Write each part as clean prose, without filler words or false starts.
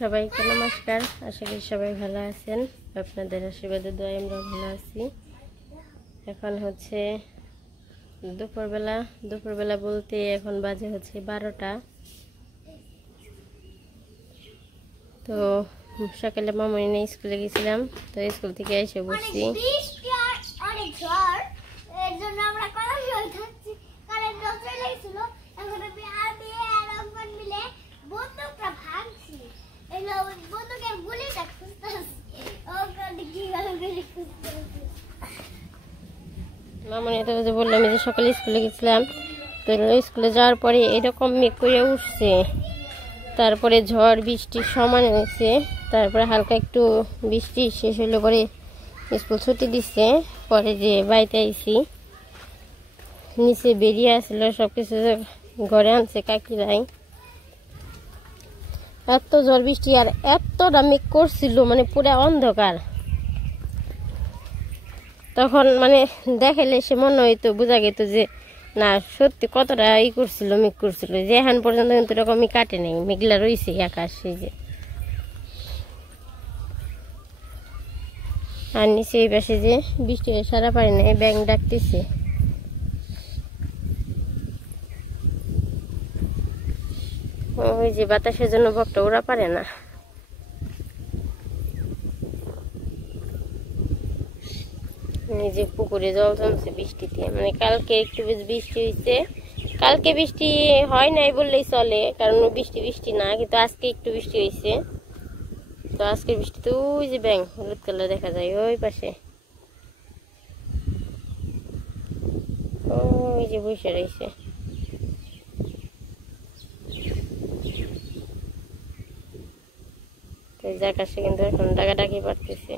সবাইকে নমস্কার। আশা করি সবাই ভালো আছেন। আপনাদের আশীর্বাদে দোয়ায় আমরা ভালো আছি। এখন হচ্ছে দুপুরবেলা বলতে এখন বাজে হচ্ছে 12টা। তো সকালে মামুনি নিয়ে স্কুলে গেছিলাম, তো স্কুল থেকে এসে বসছি। মামুনি তো যে বললাম যে সকালে স্কুলে গেছিলাম, তো স্কুলে যাওয়ার পরে এরকম মেঘ করে উঠছে, তারপরে ঝড় বৃষ্টি সমান হয়েছে, তারপরে হালকা একটু বৃষ্টি শেষ হলে পরে স্কুল ছুটি দিচ্ছে। পরে যে বাড়িতে আইছি, নিচে বেরিয়ে আসলো সব কিছু ঘরে আনছে কাকিরাই। এত ঝড় বৃষ্টি আর এতটা মেঘ করছিল, মানে পুরো অন্ধকার। তখন মানে দেখালে সে মনে হইতো, বোঝা যেত যে না সত্যি কতটা করছিল, মেঘ করছিল। যে এখন পর্যন্ত কিন্তু এরকমই কাটে নেই, মেঘলা রয়েছে আকাশ। এই যে আর নিচে এই পাশে যে বৃষ্টি হয়ে সারা পারে না, ব্যাঙ ডাকতেছে। ওই যে বাতাসের জন্য বকটা ওরা পারে না। এই যে পুকুরে জল জমছে বৃষ্টিতে, মানে কালকে একটু বৃষ্টি হয়েছে। কালকে বৃষ্টি হয় নাই বললেই চলে, কারণ বৃষ্টি না, কিন্তু আজকে একটু বৃষ্টি হয়েছে। তো আজকে বৃষ্টিতে ওই যে ব্যাঙ হলুদ কালার দেখা যায় ওই পাশে, ওই যে বসে রয়েছে। তো আকাশে কিন্তু এখন ডাকাডাকি পারতেছে।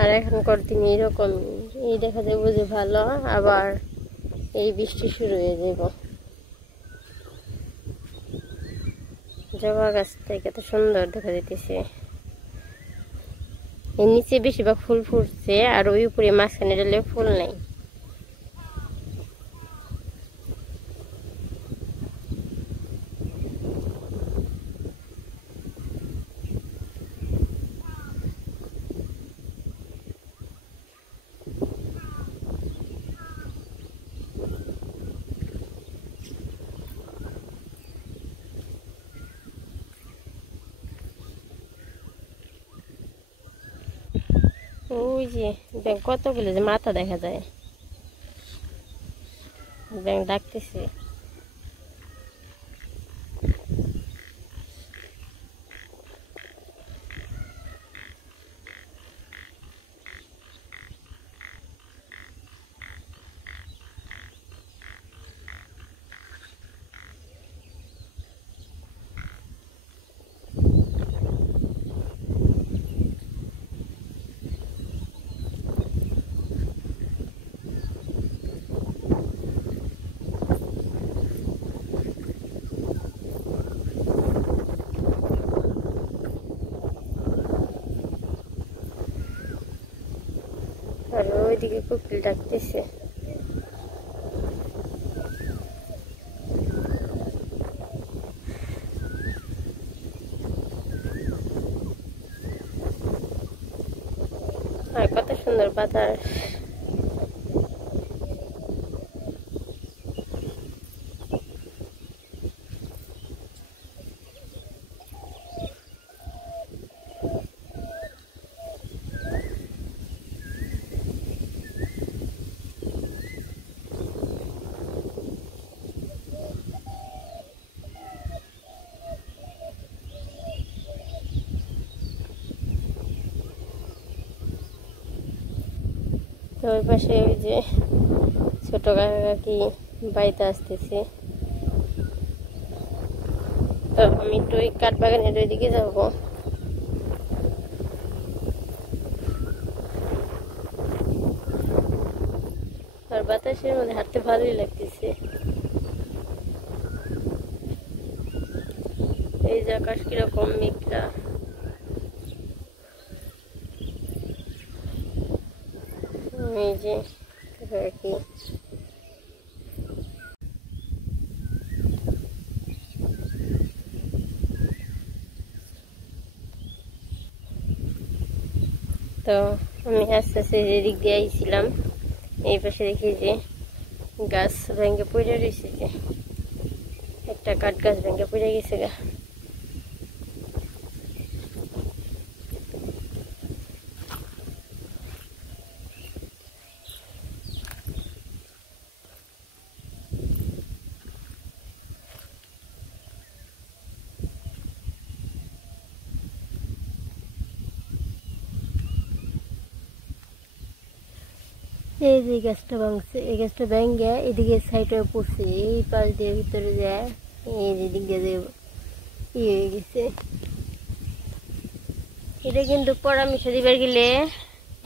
আর এখনকার দিনে এরকম এই দেখা যাবে যে ভালো, আবার এই বৃষ্টি শুরু হয়ে যাব। জবা গাছটা কত সুন্দর দেখা যাইতেছে। এর নিচে বেশিরভাগ ফুল ফুটছে, আর ওই উপরে মাঝখানে ডালে ফুল নাই। ওই যে ব্যাঙ কতগুলো যে মাথা দেখা যায়, ব্যাঙ ডাকতেছে। আর ওইদিকে কোকিল ডাকতেছে। আর কত সুন্দর বাতাস। তো ওই পাশে ওই যে ছোট কাকা কাকি বাড়িতে আসতেছে। তো আমি একটু ওই কাঠবাগানের ওইদিকে যাবো। আর বাতাসের মধ্যে হাঁটতে ভালোই লাগতেছে। এই যে আকাশ কিরকম মেঘলা। এই যে আর কি তো আমি আস্তে আস্তে এদিক দিয়ে আইছিলাম। এই পাশে দেখি যে গাছ ভেঙে পড়ে রয়েছে, যে একটা কাঠ গাছ ভেঙে পড়ে গেছে গা। এই যে গাছটা ভাঙছে, এই গাছটা ভেঙে এদিকে সাইডে পড়ছে, এই পাশ দিয়ে ভিতরে যায়, এই যে দিক দিয়ে ইয়ে হয়ে গেছে। এটা কিন্তু পরামর্শ দিবার গেলে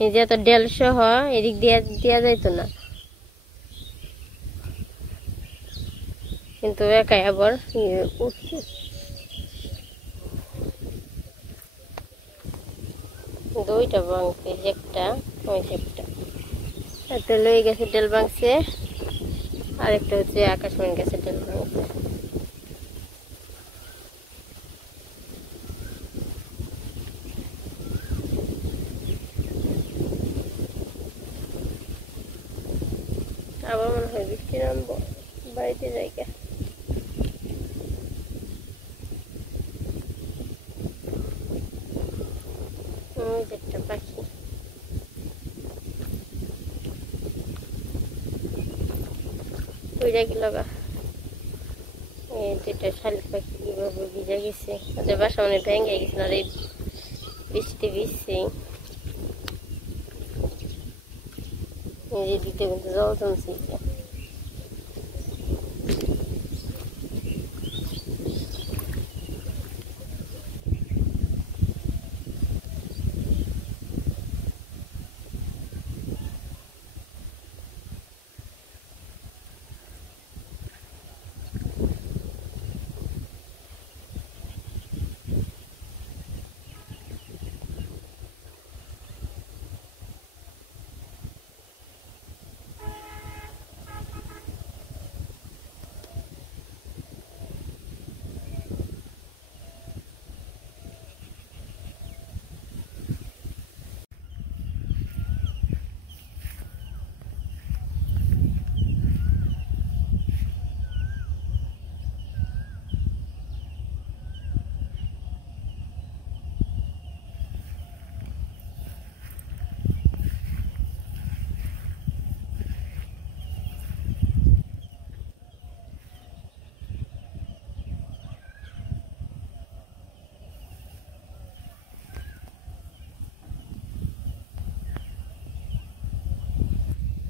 এই যে এত ডেল সহ এদিক দিয়ে দেওয়া যাইতো না, কিন্তু একাই আবার ইয়ে উঠছে। দুইটা ভাঙছে, একটা ওই একটা একটা লই গেছে ডেল ভাঙছে, আরেকটা হচ্ছে আকাশমণি গাছের ডেল ভাঙছে। আবার মনে হয় বৃষ্টি নামবো, বাড়িতে জায়গা। একটা পাখি উইরা গেল গা। এই যেটা শালিক পাখি কিভাবে ভিজে গেছে, ওদের বাসা মানে ভেঙে গেছে, না এই বৃষ্টি ভিজছে। এই যে দিতে কিন্তু জল জমছে।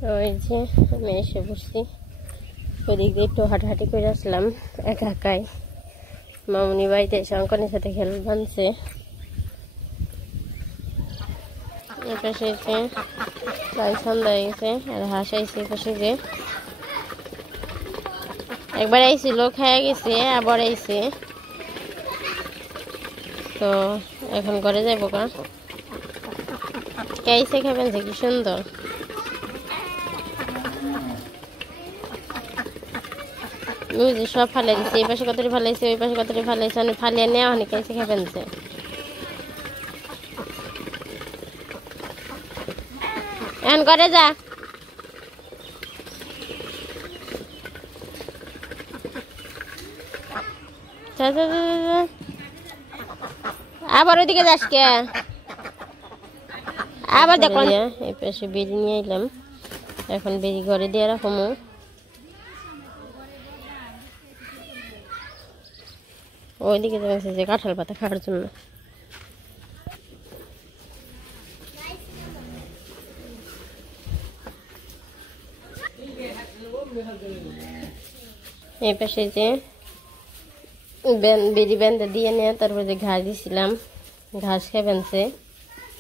তো এই যে আমি এসে বসছি, ওদিক দিয়ে একটু হাঁটাহাঁটি করে আসলাম একা একাই। মামুনি বাড়িতে এসে অঙ্কনের সাথে খেল বানছে। এপাশে এসে প্রায় সন্ধ্যা হয়ে গেছে, আর হাঁস আইসে এপাশে যে একবার আইছিল খাইয়া গেছে, আবার আইসে। তো এখন ঘরে যাবো কা, আইসে খাবেন যে কি সুন্দর। ওই যে সব ফালাই দিচ্ছে, এই পাশে কতটি ফালাইছে, ওই পাশে কতটি ফালাইছে, আমি ফালিয়ে নেওয়া অনেক এসে খাবেন যে। এখন করে যা। আবার ওইদিকে যাস কে? আবার দেখো এই পাশে বেরি নিয়ে এলাম, এখন বেরি ঘরে দিয়ে রাখো। ওইদিকে যাচ্ছে যে কাঁঠাল পাতা খাওয়ার জন্য। এই পাশে যে বেরি বেঁধে দিয়ে নিয়ে তারপরে যে ঘাস দিছিলাম, ঘাস খাই বেঁধছে,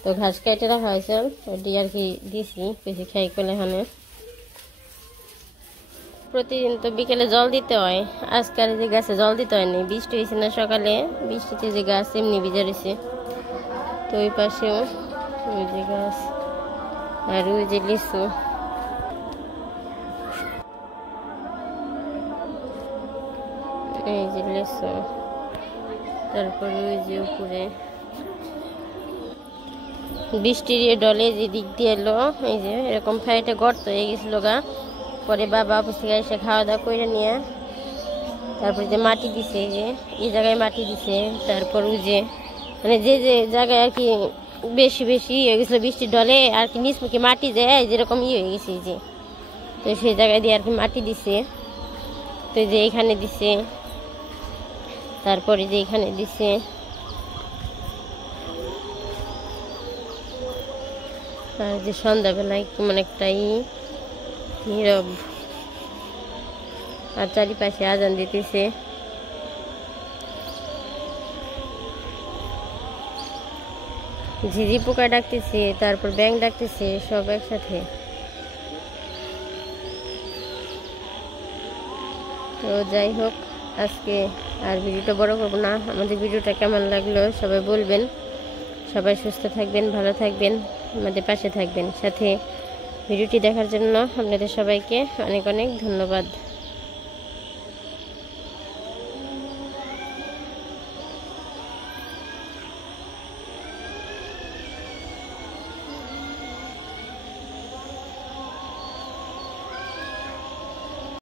তো ঘাস কেটে রাখা হয়েছে, ওটি আর কি দিছি বেশি খাই করলে। এখানে প্রতিদিন তো বিকেলে জল দিতে হয়, আজকাল যে গাছে জল দিতে হয়নি, বৃষ্টি হয়েছে না সকালে, বৃষ্টিতে যে গাছ এমনি ভিজে রয়েছে। তো ওই পাশেও ওই যে গাছ, আর ওই যে লিচু, এই যে লিচু, তারপরে ওই যে উপরে বৃষ্টির ডলে যে দিক দিয়ে এলো, এই যে এরকম ফাইটে গর্ত হয়ে গেছিল গা। পরে বাবা অফিস থেকে এসে খাওয়া দাওয়া করে নিয়ে তারপরে যে মাটি দিছে, এই যে এই জায়গায় মাটি দিছে। তারপর ওই যে মানে যে যে জায়গায় আর কি বেশি বেশি হয়ে গেছিলো বৃষ্টির ডলে আর কি, নিচ মুখে মাটি যায় যেরকম হয়ে গেছে যে, তো সেই জায়গায় দিয়ে আর কি মাটি দিছে। তো যে এখানে দিছে, তারপরে যে এখানে দিছে। আর যে সন্ধ্যাবেলায় কেমন একটা নীরব, আর চারিপাশে আজান দিতেছে। ঝিঝি পোকা ডাকতেছে, তারপর ব্যাঙ ডাকতেছে, সব একসাথে। তো যাই হোক, আজকে আর ভিডিওটা বড় করবো না। আমাদের ভিডিওটা কেমন লাগলো সবাই বলবেন। সবাই সুস্থ থাকবেন, ভালো থাকবেন, আমাদের পাশে থাকবেন। সাথে ভিডিওটি দেখার জন্য আপনাদের সবাইকে অনেক অনেক ধন্যবাদ।